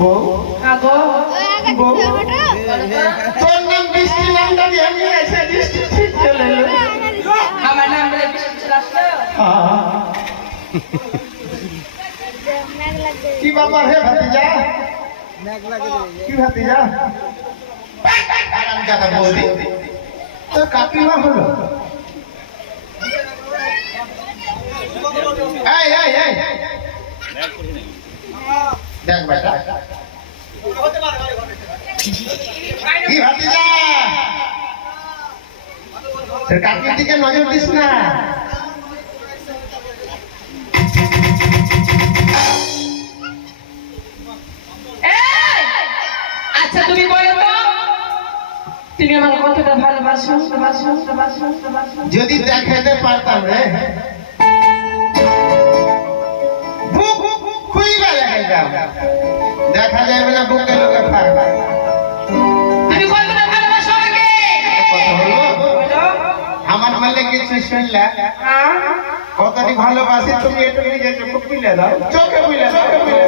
বউ বউ তোর নাম বৃষ্টি নামটা আমি এসে বৃষ্টি ঠিক চলে এলো। আমার নাম বলে বিশেষ ছিল কি বাবা হে ভাতিজা? কি ভাতিজা? বৌদি তোর কাকিমা হলো। এই এই এই। দেখ বেটা। কি ভাতিজা? কাকির দিকে নজর দিস না। আচ্ছা তুমি বলো তো। তুমি আমাকে কতটা ভালোবাসো? যদি দেখাতে পারতাম রে। দেখা যাবে না বুকে লোকে কতটা ভালোবাসো আমাকে আমার মালে কিছু শুনলা হ্যাঁ? কতটি ভালোবাসি তুমি একটু নিজে চোখে মিলে দাও। চোখে মিলে চোখে পিলে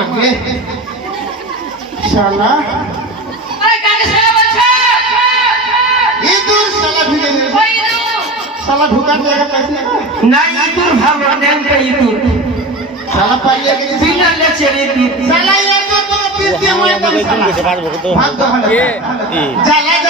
মাকে শালা। আরে কাকে ছেলে বলছো? ইঁদুর শালা ইঁদুর। শালা ঢুকার জায়গা পাইছে না। না ইঁদুর ভালো ন্যাংটা ইঁদুর। শালা পালিয়ে গেছে। বিনা লেচের ইঁদুর শালা ইঁদুর তোকে পিস দিয়ে মারতাম শালা। জ্বালা জ্বালা জ্বালা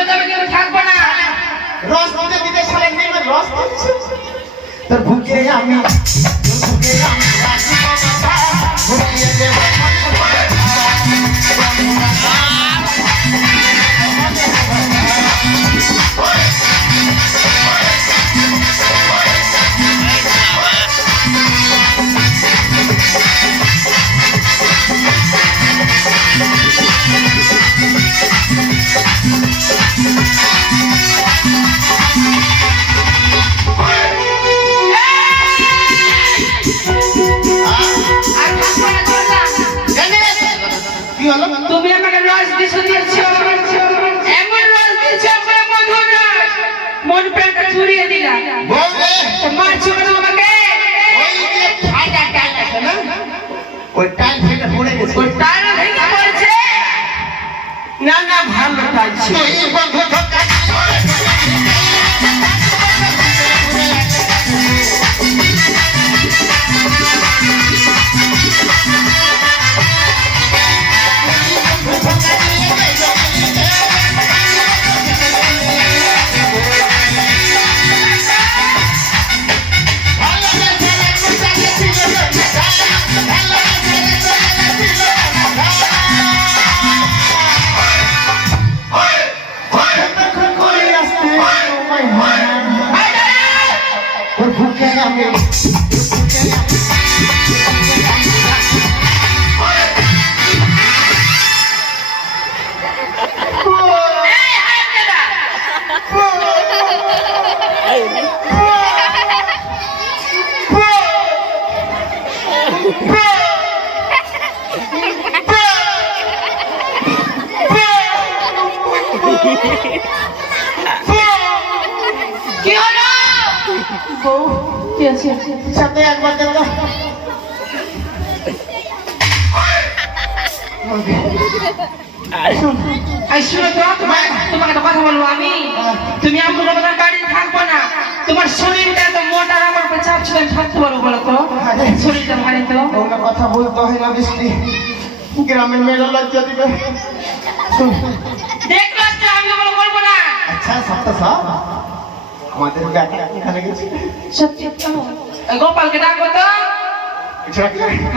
তোর বুকে আমি ওই টাইল ফেটে পড়ে গেছে। ওই তার ভেঙে পড়েছে। না না ভালো কাজছে আছে সাথে একবার দেখো। তুমি আমার তোমার থাকব না। তোমার শরীরটা তো মোটা আমার উপর চাপ ছিল থাকতে পারব বলো তো? শরীরটা ভালো তো? ওটা কথা বলতে হয় না বৃষ্টি। গ্রামের মেয়েরা লজ্জা দিবে। আমি না। আচ্ছা সপ্তাহ আমাদের বেটা এখানে গেছে। সত্যি গোপালকে ডাকবো তো?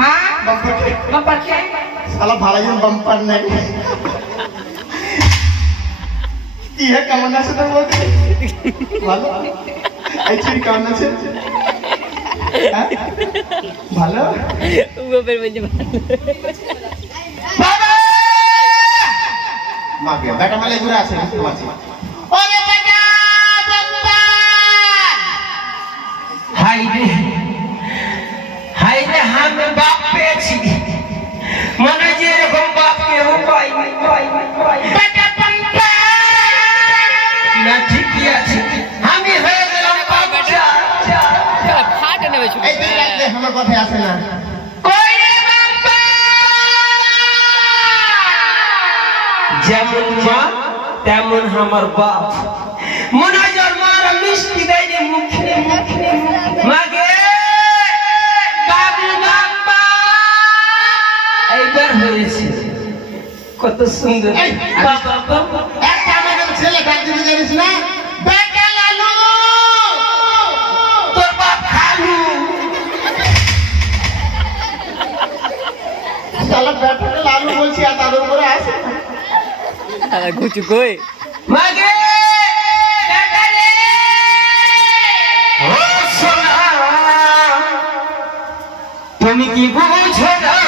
হ্যাঁ? গোপালকে শালা ভালো জন বাম্পার নেই। ইয়ে কেমন আছে তোর বলতে ভালো? এই ছিড়ি কেমন আছে? হ্যাঁ? ভালো? মা বেটা মালে ঘুরে আছে বুঝতে পারছি। হাই রে হাই রে আমি বাপ পেয়েছি। মনে যে এরকম বাপ কেউ পাইনি না ঠিকই আছে। আমি হয়ে গেলাম বাচ্চা এই দিন আমার কথায় আসে না। যেমন মা তেমন আমার বাপ। মাগে বাবু বাপ্পা এইবার হয়েছে। কত সুন্দর। বাবা বাবা। একটা আমাদের ছেলে জানিস না? বেটাকে লালু? বলছি আর তাদের উপরে আসে গুচু কই? তুমি কি বুঝো না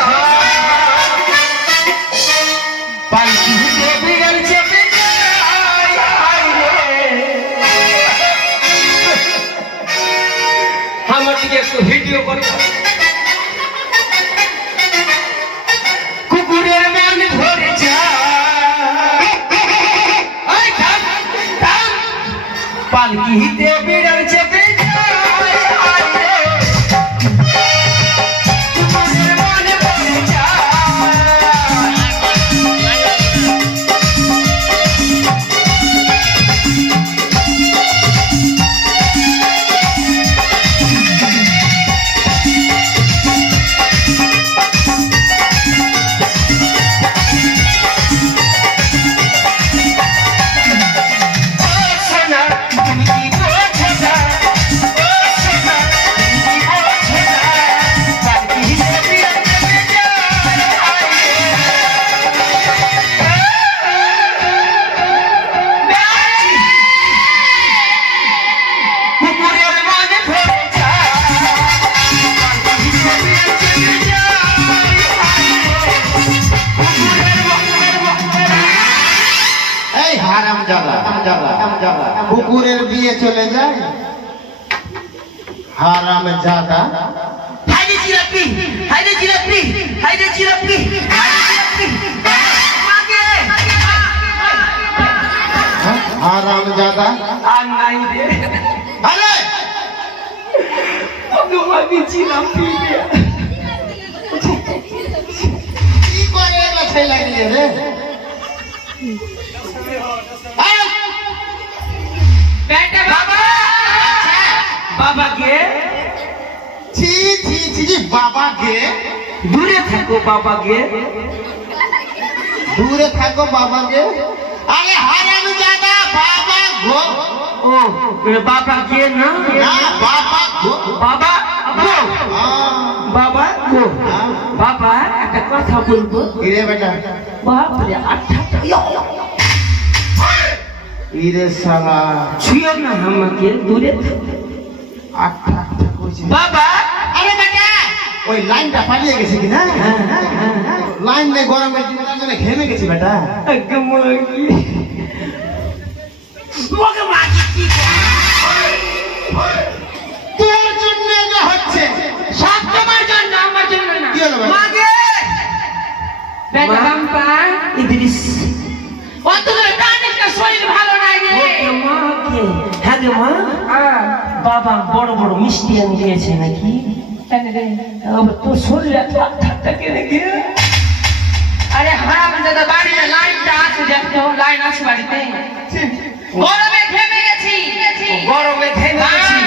হারাম জাদা হাইরে জিরাপি হাইরে জিরাপি হাইরে জিরাপি হারাম জাদা আর নাই রে আরে আমি জিরাপি কি করে এগুলো ছেলে গিয়ে রে আয়! বেটা বাবা বাবা কে ছি ছি ছি ছি, বাবা গে। দূরে থাকো বাবা কে দূরে থাকো বাবা গে। আরে হারাম জাদা বাবা গো। ও বাবা কে না? না বাবা গো। বাবা গো। বাবা গো। বাবা একটা কথা বলব। ইরে বেটা? আচ্ছা ইরে শালা? ছুঁয়ো না আমাকে দূরে থাকো। আটটা বাবা। ওই লাইনটা পালিয়ে গেছে কি না হ্যাঁ, হ্যাঁ, হ্যাঁ। লাইন নেই গরমের দিনে তার জন্য ঘেমে গেছি বেটা। তোর জন্য এটা হচ্ছে সব তোমার জন্য আমার জন্য না। কি হলো মাগে। বেটা বাম্পা ইদ্রিস। অত টানিটা শরীর ভালো নাই রে। মাকে। হ্যাঁ মা। বাবা বড় বড় মিষ্টি আনি দিয়েছে নাকি? তোর শরীর আঠাটা কেনে গিয়ে আরে হারাম দাদা বাড়িতে লাইনটা আছে দেখো লাইন আছে বাড়িতে গরমে ঘেমে গেছি গরমে ঘেমে গেছি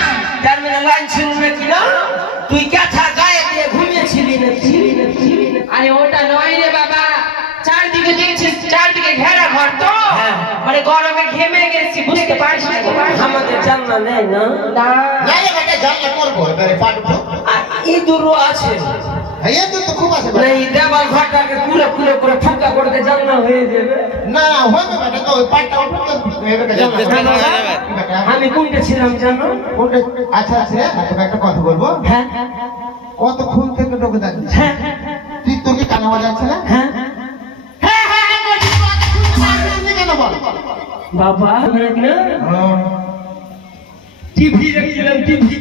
তার মানে লাইন ছিল নাকি না তুই ক্যাথা গায়ে দিয়ে ঘুমিয়েছিলি নাকি আরে ওটা নয় রে বাবা চারদিকে দেখছিস চারদিকে ঘেরা ঘর তো মানে গরমে ঘেমে গেছি বুঝতে পারছি না আমাদের জানলা নেই না না জানলে করব এবারে পাঠবো ইঁদুরও আছে। হ্যাঁ আছে না হয়ে না হয়ে আমি কোনটা ছিলাম জানো? কোনটা? আচ্ছা আচ্ছা তোকে একটা কথা বলব। হ্যাঁ। কত খুন থেকে তোকে দেখছিস হ্যাঁ। তুই তোর কি কানা না হ্যাঁ। হ্যাঁ হ্যাঁ হ্যাঁ বাবা টিভি দেখছিলাম টিভি।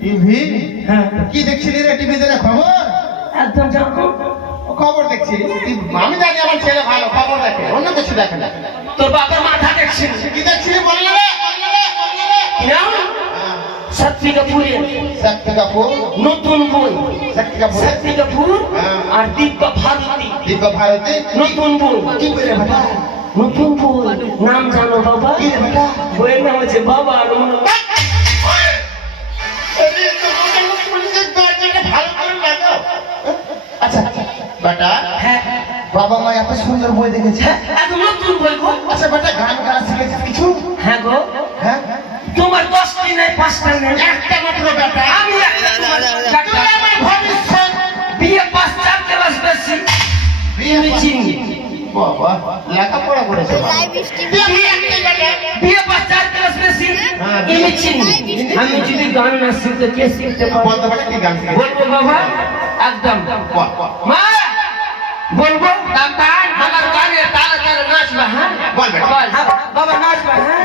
টিভি? হ্যাঁ। কি দেখছিলি রে টিভিতে রে? খবর? একদম জানো খবর। দেখছি। আমি জানি আমার ছেলে ভালো খবর দেখে। অন্য কিছু দেখে না। তোর বাবার মাথা দেখছিল কি দেখছিলি? বল না। শক্তি কাপুরে শক্তি কাপুর নতুন বই। শক্তি কাপুর শক্তি কাপুর আর দিব্যা ভারতী। দিব্য ভারতী। নতুন বই। কি করে বেটা? নতুন বই। নাম জানো বাবা? কি বেটা? বইয়ের নাম হচ্ছে বাবা আচ্ছা বেটা হ্যাঁ। বাবা মা এত সুন্দর বই দেখেছে। নতুন বই গো। আচ্ছা বেটা গান গাওয়া শিখেছিস কিছু? হ্যাঁ গো। হ্যাঁ? তোমার দশটি নাই পাঁচটা নাই। একটা মাত্র বেটা। আমি একটা তোমার আমার ভবিষ্যৎ। বিয়ে পাঁচ চার ক্লাস বেশি। বিয়ে চিনি। বাবা লেখাপড়া করেছে বিয়ে পাঁচ চার ক্লাস বেশি। হ্যাঁ, আমি চিনি। আমি যদি গান না শিখতে কে শিখতে গান? বলব বাবা। একদম। মা বলব তালে তালে নাচবা হ্যাঁ বল বেটা। বল বাবা নাচবা হ্যাঁ